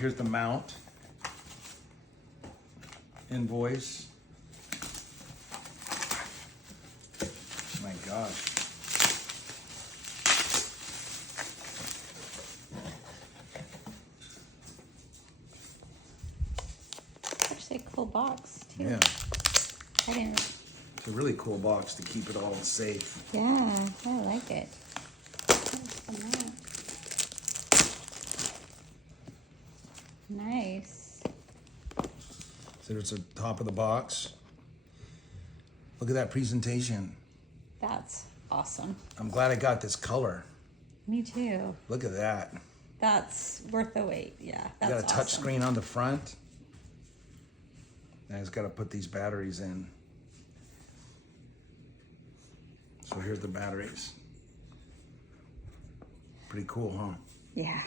here's the mount. Invoice. My gosh. Actually a cool box too. Yeah. I didn't. It's a really cool box to keep it all safe. Yeah, I like it. There's the map. Nice. So there's the top of the box. Look at that presentation. That's awesome. I'm glad I got this color. Me too. Look at that. That's worth the wait. Yeah, that's You got a touch awesome. screen on the front. Now it's got to put these batteries in. So here's the batteries. Pretty cool, huh? Yeah.